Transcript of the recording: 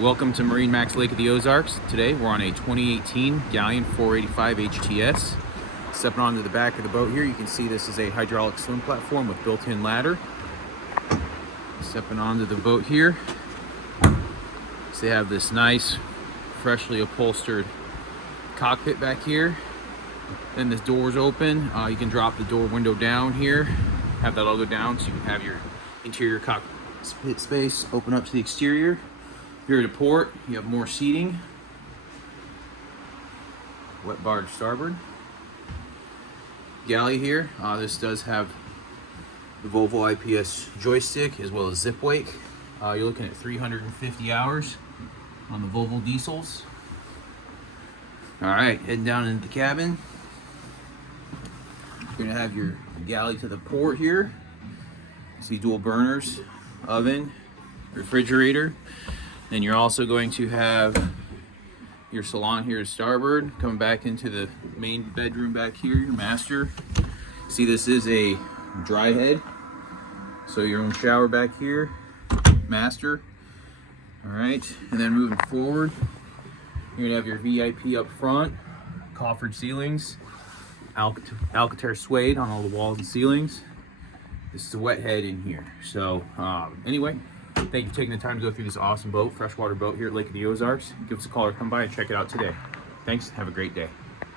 Welcome to MarineMax Lake of the Ozarks. Today we're on a 2018 Galeon 485 HTS. Stepping onto the back of the boat here, you can see this is a hydraulic swim platform with built-in ladder. Stepping onto the boat here, so they have this nice, freshly upholstered cockpit back here. Then this door's open. You can drop the door window down here, have that all go down so you can have your interior cockpit space open up to the exterior. Here to port, you have more seating. Wet bar to starboard. Galley here. This does have the Volvo IPS joystick as well as zip wake. You're looking at 350 hours on the Volvo diesels. All right, heading down into the cabin. You're gonna have your galley to the port here. See dual burners, oven, refrigerator. Then you're also going to have your salon here to starboard, coming back into the main bedroom back here, your master. See, this is a dry head, so your own shower back here, master. All right, and then moving forward, you're gonna have your VIP up front, coffered ceilings, Alcantara suede on all the walls and ceilings. This is a wet head in here. So anyway, thank you for taking the time to go through this awesome boat, freshwater boat here at Lake of the Ozarks. Give us a call or come by and check it out today. Thanks, have a great day.